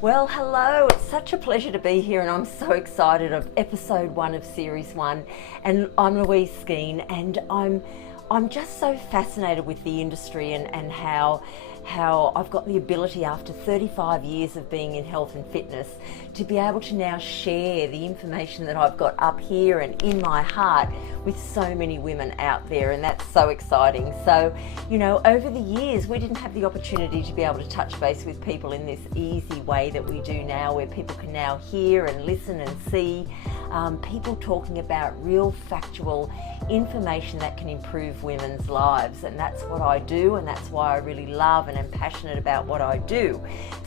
Well, hello, it's such a pleasure to be here and I'm so excited of episode 1 of series 1, and I'm Louise Skeen, and I'm just so fascinated with the industry and how I've got the ability after 35 years of being in health and fitness to be able to now share the information that I've got up here and in my heart with so many women out there, and that's so exciting. So, you know, over the years we didn't have the opportunity to be able to touch base with people in this easy way that we do now, where people can now hear and listen and see people talking about real factual information that can improve women's lives, and that's what I do, and that's why I really love and am passionate about what I do.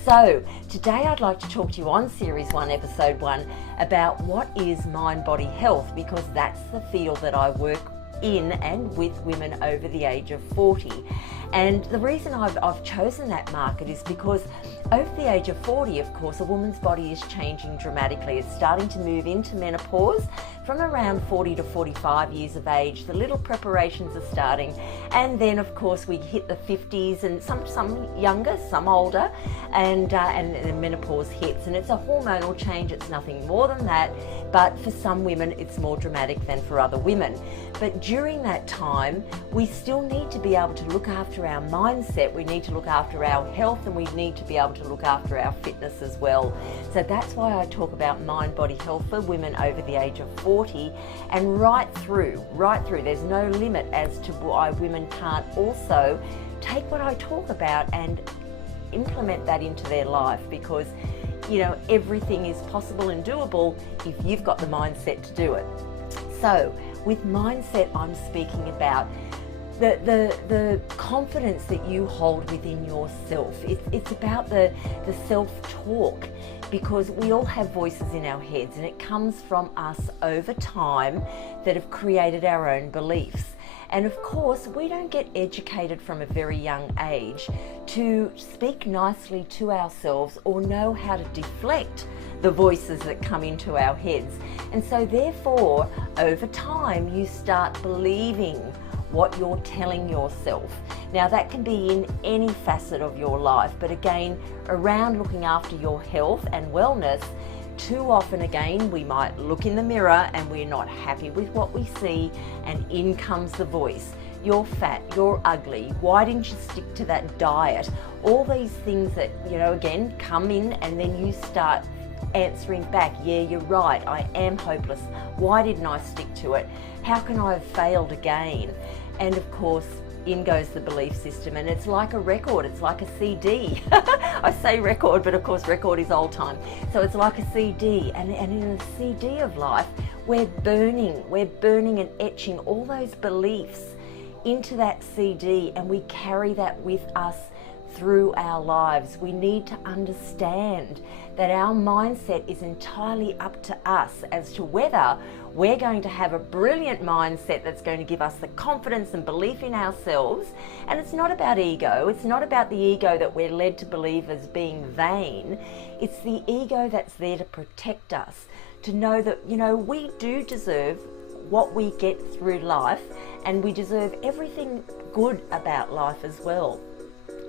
So today I'd like to talk to you on series 1 episode 1 about what is mind body health, because that's the field that I work in and with women over the age of 40. And the reason I've chosen that market is because over the age of 40, of course, a woman's body is changing dramatically. It's starting to move into menopause from around 40 to 45 years of age. The little preparations are starting, and then of course we hit the 50s, and some younger, some older, and then menopause hits, and it's a hormonal change. It's nothing more than that, but for some women it's more dramatic than for other women. But during that time we still need to be able to look after our mindset, we need to look after our health, and we need to be able to look after our fitness as well. So that's why I talk about mind body health for women over the age of 40 and right through. There's no limit as to why women can't also take what I talk about and implement that into their life, because you know, everything is possible and doable if you've got the mindset to do it. So with mindset, I'm speaking about the confidence that you hold within yourself. It's about the self-talk, because we all have voices in our heads, and it comes from us over time that have created our own beliefs. And of course, we don't get educated from a very young age to speak nicely to ourselves or know how to deflect the voices that come into our heads. And so therefore, over time, you start believing what you're telling yourself. Now that can be in any facet of your life, but again, around looking after your health and wellness, too often again, we might look in the mirror and we're not happy with what we see, and in comes the voice. You're fat, you're ugly, why didn't you stick to that diet? All these things that, you know, again, come in, and then you start answering back, yeah, you're right, I am hopeless. Why didn't I stick to it? How can I have failed again? And of course, in goes the belief system, and it's like a record, it's like a CD. I say record, but of course record is old time. So it's like a CD, and in a CD of life, we're burning and etching all those beliefs into that CD, and we carry that with us through our lives. We need to understand that our mindset is entirely up to us as to whether we're going to have a brilliant mindset that's going to give us the confidence and belief in ourselves. And it's not about ego. It's not about the ego that we're led to believe as being vain. It's the ego that's there to protect us, to know that, you know, we do deserve what we get through life, and we deserve everything good about life as well.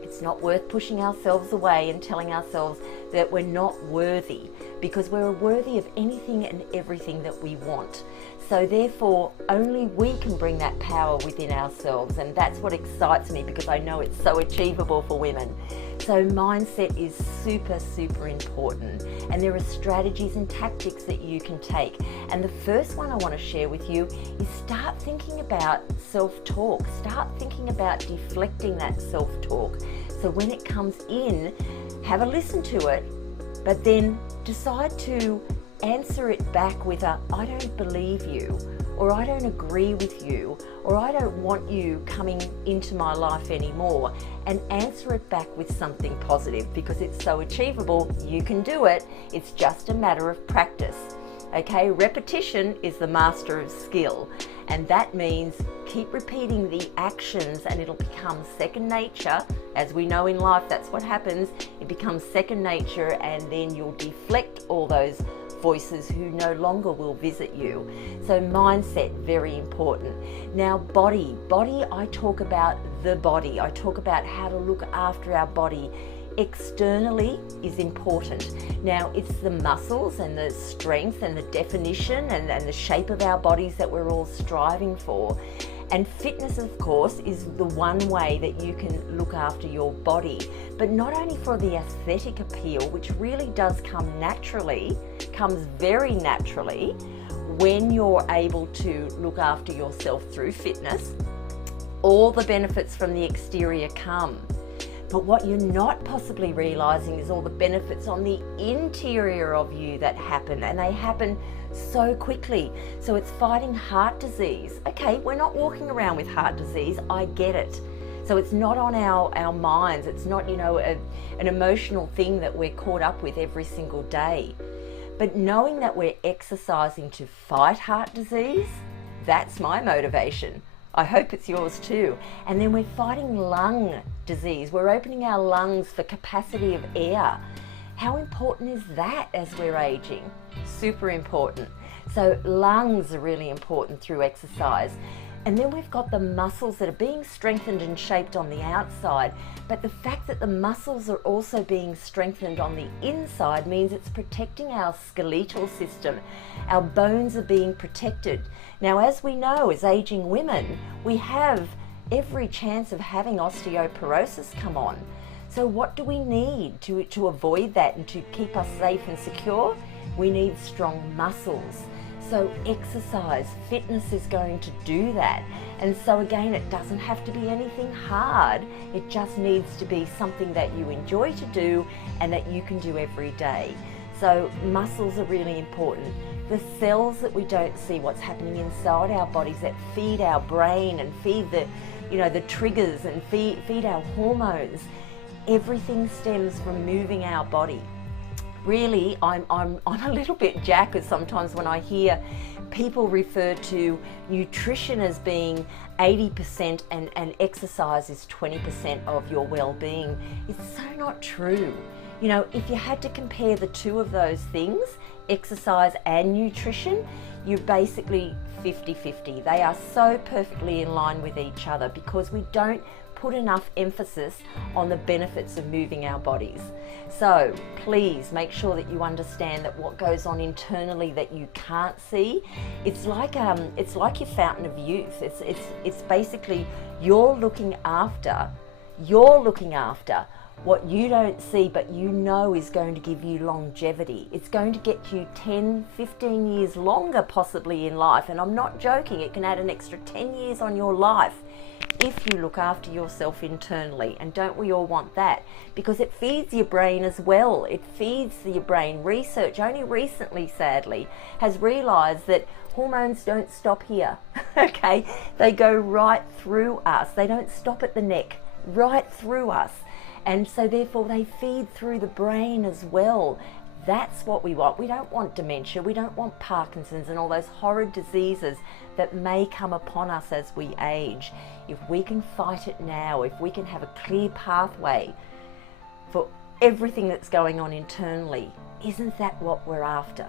It's not worth pushing ourselves away and telling ourselves that we're not worthy, because we're worthy of anything and everything that we want. So therefore, only we can bring that power within ourselves, and that's what excites me, because I know it's so achievable for women. So mindset is super, super important, and there are strategies and tactics that you can take. And the first one I want to share with you is start thinking about self-talk. Start thinking about deflecting that self-talk. So when it comes in, have a listen to it, but then decide to answer it back with a, I don't believe you, or I don't agree with you, or I don't want you coming into my life anymore, and answer it back with something positive, because it's so achievable. You can do it. It's just a matter of practice. Okay, repetition is the master of skill, and that means keep repeating the actions and it'll become second nature. As we know in life, that's what happens. It becomes second nature, and then you'll deflect all those voices who no longer will visit you. So mindset, very important. Now body, I talk about the body. I talk about how to look after our body externally is important. Now, it's the muscles and the strength and the definition and the shape of our bodies that we're all striving for. And fitness, of course, is the one way that you can look after your body, but not only for the aesthetic appeal, which really does come naturally, comes very naturally when you're able to look after yourself through fitness. All the benefits from the exterior come. But what you're not possibly realizing is all the benefits on the interior of you that happen, and they happen so quickly. So it's fighting heart disease. Okay, we're not walking around with heart disease, I get it. So it's not on our minds, it's not, an emotional thing that we're caught up with every single day. But knowing that we're exercising to fight heart disease, that's my motivation. I hope it's yours too. And then we're fighting lung disease. We're opening our lungs for capacity of air. How important is that as we're aging? Super important. So lungs are really important through exercise. And then we've got the muscles that are being strengthened and shaped on the outside. But the fact that the muscles are also being strengthened on the inside means it's protecting our skeletal system. Our bones are being protected. Now, as we know, as aging women, we have every chance of having osteoporosis come on. So what do we need to avoid that and to keep us safe and secure? We need strong muscles. So exercise, fitness is going to do that. And so again, it doesn't have to be anything hard. It just needs to be something that you enjoy to do and that you can do every day. So muscles are really important. The cells that we don't see, what's happening inside our bodies that feed our brain and feed the triggers and feed our hormones, everything stems from moving our body. Really, I'm a little bit jacked sometimes when I hear people refer to nutrition as being 80% and exercise is 20% of your well-being. It's so not true. If you had to compare the two of those things, exercise and nutrition, you're basically 50-50. They are so perfectly in line with each other because we don't put enough emphasis on the benefits of moving our bodies. So please make sure that you understand that what goes on internally that you can't see, it's like your fountain of youth. It's basically you're looking after what you don't see, but you know is going to give you longevity. It's going to get you 10, 15 years longer possibly in life. And I'm not joking, it can add an extra 10 years on your life if you look after yourself internally. And don't we all want that? Because it feeds your brain as well. It feeds your brain. Research only recently, sadly, has realized that hormones don't stop here, okay? They go right through us. They don't stop at the neck, right through us. And so therefore they feed through the brain as well. That's what we want. We don't want dementia. We don't want Parkinson's and all those horrid diseases that may come upon us as we age. If we can fight it now, if we can have a clear pathway for everything that's going on internally, isn't that what we're after?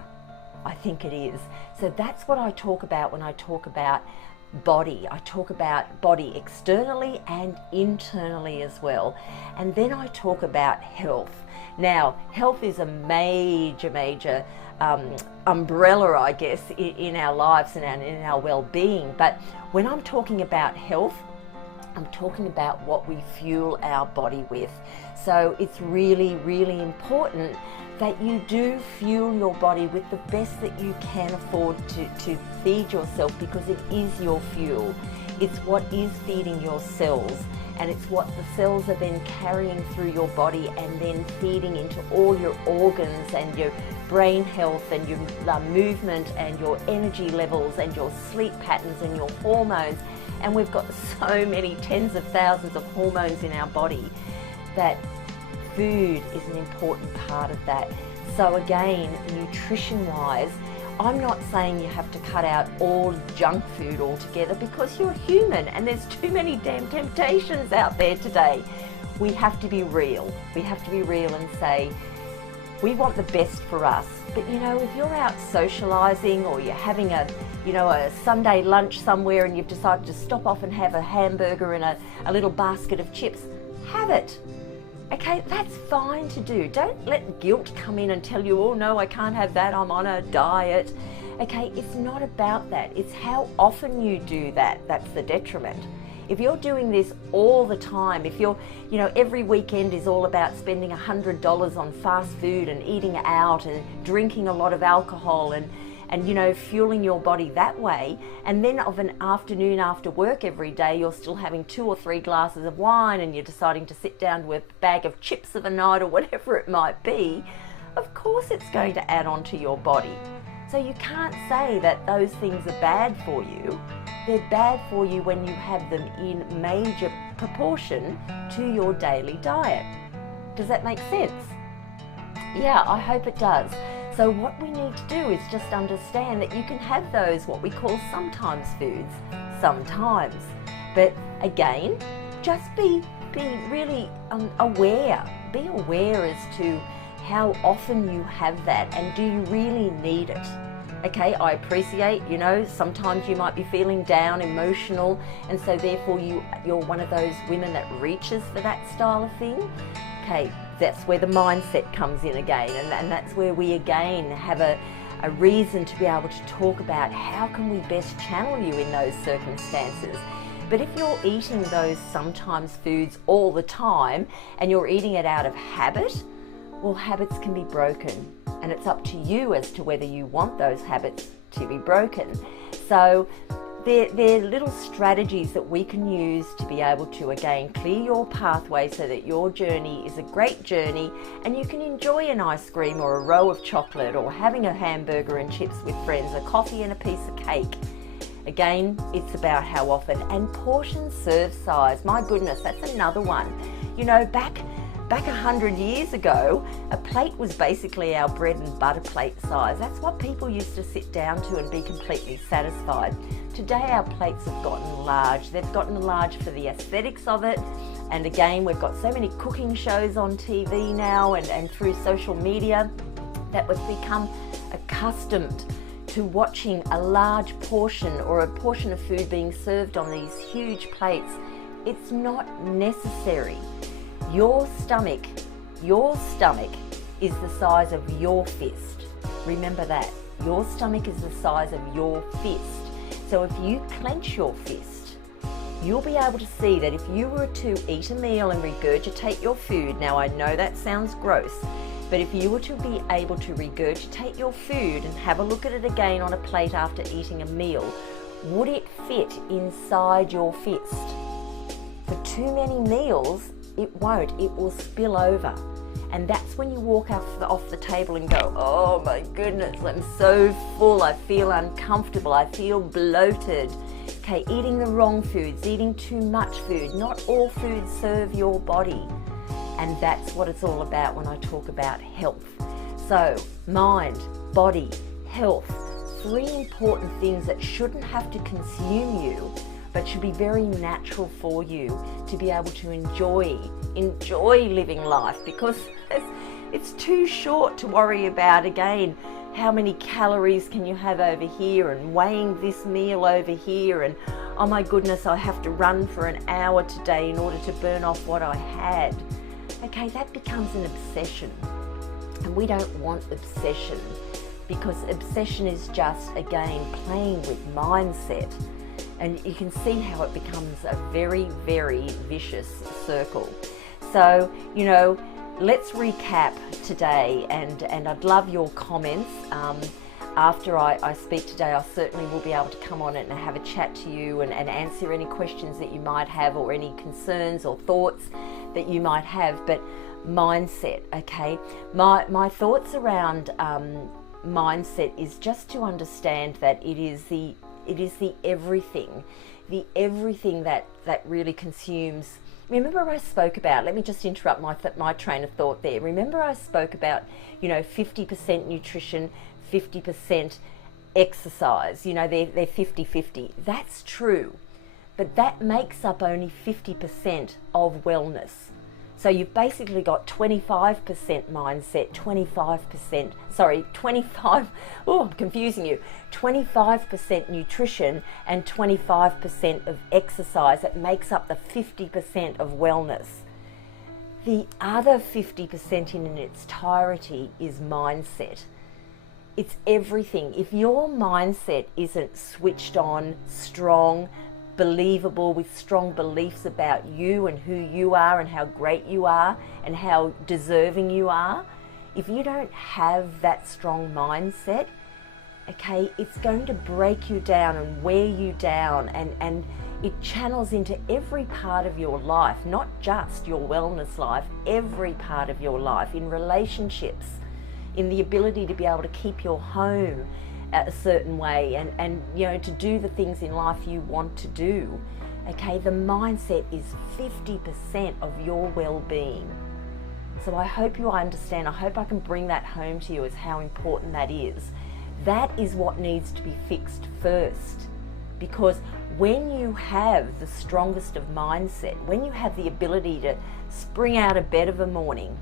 I think it is. So that's what I talk about when I talk about body. I talk about body externally and internally as well. And then I talk about health. Now, health is a major umbrella, I guess, in our lives and in our well-being. But when I'm talking about health, I'm talking about what we fuel our body with. So it's really, really important that you do fuel your body with the best that you can afford to feed yourself, because it is your fuel. It's what is feeding your cells, and it's what the cells are then carrying through your body and then feeding into all your organs and your brain health and your movement and your energy levels and your sleep patterns and your hormones. And we've got so many tens of thousands of hormones in our body that food is an important part of that. So again, nutrition-wise, I'm not saying you have to cut out all junk food altogether, because you're human and there's too many damn temptations out there today. We have to be real. We have to be real and say, we want the best for us. But if you're out socializing or you're having a Sunday lunch somewhere and you've decided to stop off and have a hamburger and a little basket of chips, have it. Okay, that's fine to do. Don't let guilt come in and tell you, oh no, I can't have that, I'm on a diet. Okay, it's not about that. It's how often you do that that's the detriment. If you're doing this all the time, if you're, every weekend is all about spending $100 on fast food and eating out and drinking a lot of alcohol and fueling your body that way, and then of an afternoon after work every day, you're still having 2 or 3 glasses of wine and you're deciding to sit down with a bag of chips of a night or whatever it might be, of course it's going to add on to your body. So you can't say that those things are bad for you. They're bad for you when you have them in major proportion to your daily diet. Does that make sense? Yeah, I hope it does. So what we need to do is just understand that you can have those, what we call sometimes foods, sometimes. But again, just be really aware. Be aware as to how often you have that and do you really need it. Okay, I appreciate, sometimes you might be feeling down, emotional, and so therefore you're one of those women that reaches for that style of thing. Okay, that's where the mindset comes in again, and that's where we again have a reason to be able to talk about how can we best channel you in those circumstances. But if you're eating those sometimes foods all the time and you're eating it out of habit, well, habits can be broken, and it's up to you as to whether you want those habits to be broken. So they're little strategies that we can use to be able to, again, clear your pathway so that your journey is a great journey and you can enjoy an ice cream or a row of chocolate or having a hamburger and chips with friends, a coffee and a piece of cake. Again, it's about how often. And portion serve size, my goodness, that's another one. Back 100 years ago, a plate was basically our bread and butter plate size. That's what people used to sit down to and be completely satisfied. Today our plates have gotten large. They've gotten large for the aesthetics of it. And again, we've got so many cooking shows on TV now and through social media that we've become accustomed to watching a large portion or a portion of food being served on these huge plates. It's not necessary. Your stomach is the size of your fist. Remember that. Your stomach is the size of your fist. So if you clench your fist, you'll be able to see that if you were to eat a meal and regurgitate your food, now I know that sounds gross, but if you were to be able to regurgitate your food and have a look at it again on a plate after eating a meal, would it fit inside your fist? For too many meals, it won't. It will spill over. And that's when you walk off the table and go, oh my goodness, I'm so full, I feel uncomfortable, I feel bloated. Okay, eating the wrong foods, eating too much food. Not all foods serve your body. And that's what it's all about when I talk about health. So, mind, body, health, 3 important things that shouldn't have to consume you, but should be very natural for you to be able to enjoy living life, because it's too short to worry about, again, how many calories can you have over here and weighing this meal over here and, oh my goodness, I have to run for an hour today in order to burn off what I had. Okay, that becomes an obsession, and we don't want obsession, because obsession is just, again, playing with mindset. And you can see how it becomes a very, very vicious circle. So, let's recap today, and I'd love your comments. After I speak today, I certainly will be able to come on it and have a chat to you and answer any questions that you might have or any concerns or thoughts that you might have. But mindset, okay? My thoughts around mindset is just to understand that it is the everything that really consumes. Remember I spoke about, let me just interrupt my train of thought there. Remember I spoke about, 50% nutrition, 50% exercise, they're 50-50. That's true, but that makes up only 50% of wellness. So you've basically got 25% mindset, 25% nutrition and 25% of exercise. That makes up the 50% of wellness. The other 50% in its entirety is mindset. It's everything. If your mindset isn't switched on, strong, believable, with strong beliefs about you and who you are and how great you are and how deserving you are, if you don't have that strong mindset, okay, it's going to break you down and wear you down, and it channels into every part of your life, not just your wellness life, every part of your life, in relationships, in the ability to be able to keep your home a certain way, and you know, to do the things in life you want to do. Okay, the mindset is 50% of your well-being. So I hope you understand, I hope I can bring that home to you as how important that is. That is what needs to be fixed first, because when you have the strongest of mindset, when you have the ability to spring out of bed of a morning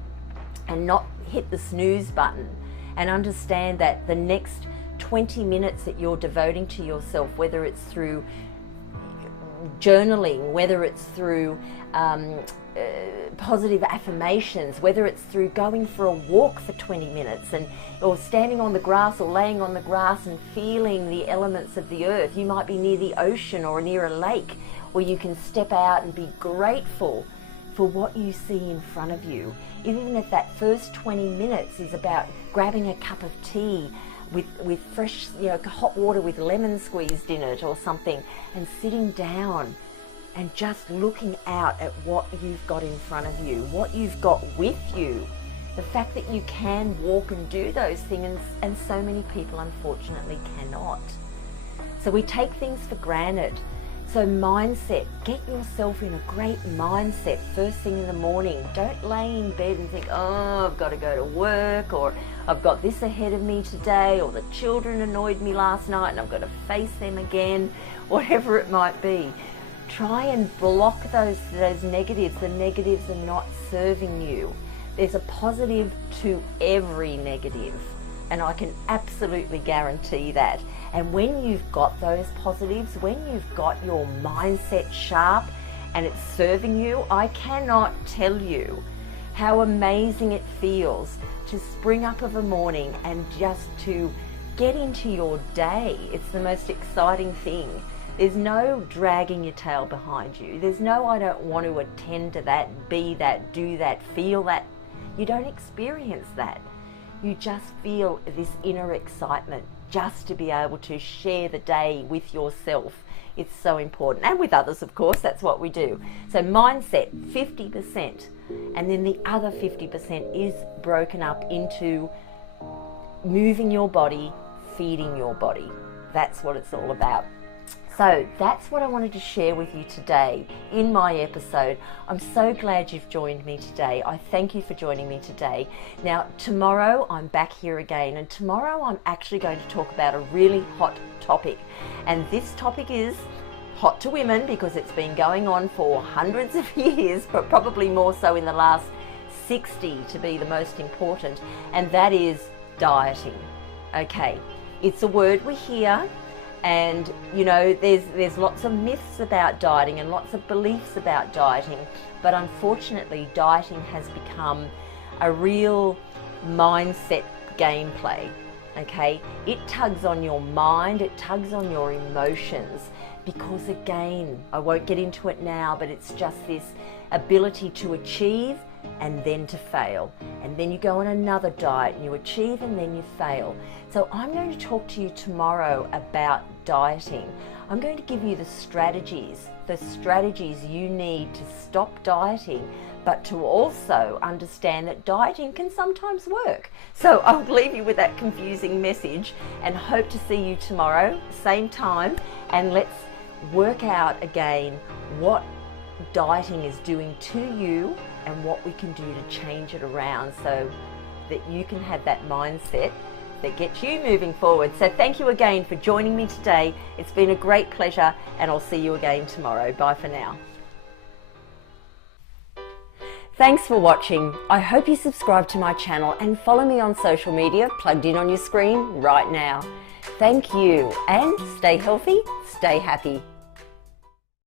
and not hit the snooze button, and understand that the next 20 minutes that you're devoting to yourself, whether it's through journaling, whether it's through positive affirmations, whether it's through going for a walk for 20 minutes or standing on the grass or laying on the grass and feeling the elements of the earth. You might be near the ocean or near a lake where you can step out and be grateful for what you see in front of you. Even if that first 20 minutes is about grabbing a cup of tea with fresh, you know, hot water with lemon squeezed in it or something, and sitting down and just looking out at what you've got in front of you, what you've got with you, the fact that you can walk and do those things, and so many people unfortunately cannot. So we take things for granted. So mindset, get yourself in a great mindset first thing in the morning. Don't lay in bed and think, oh, I've got to go to work, or I've got this ahead of me today, or the children annoyed me last night and I've got to face them again, whatever it might be. Try and block those negatives. The negatives are not serving you. There's a positive to every negative, and I can absolutely guarantee that. And when you've got those positives, when you've got your mindset sharp and it's serving you, I cannot tell you how amazing it feels to spring up of a morning and just to get into your day. It's the most exciting thing. There's no dragging your tail behind you. There's no, I don't want to attend to that, be that, do that, feel that. You don't experience that. You just feel this inner excitement just to be able to share the day with yourself. It's so important. And with others, of course, that's what we do. So mindset, 50%. And then the other 50% is broken up into moving your body, feeding your body. That's what it's all about. So that's what I wanted to share with you today in my episode. I'm so glad you've joined me today. I thank you for joining me today. Now, tomorrow I'm back here again, and tomorrow I'm actually going to talk about a really hot topic. And this topic is hot to women because it's been going on for hundreds of years, but probably more so in the last 60 to be the most important, and that is dieting. Okay, it's a word we hear. And you know, there's lots of myths about dieting and lots of beliefs about dieting, but unfortunately dieting has become a real mindset gameplay. Okay, it tugs on your mind, it tugs on your emotions, because again, I won't get into it now, but it's just this ability to achieve and then to fail, and then you go on another diet and you achieve and then you fail. So I'm going to talk to you tomorrow about dieting. I'm going to give you the strategies you need to stop dieting, but to also understand that dieting can sometimes work. So I'll leave you with that confusing message and hope to see you tomorrow, same time, and let's work out again what dieting is doing to you and what we can do to change it around so that you can have that mindset that gets you moving forward. So thank you again for joining me today. It's been a great pleasure, and I'll see you again tomorrow. Bye for now. Thanks for watching. I hope you subscribe to my channel and follow me on social media plugged in on your screen right now. Thank you, and stay healthy, stay happy.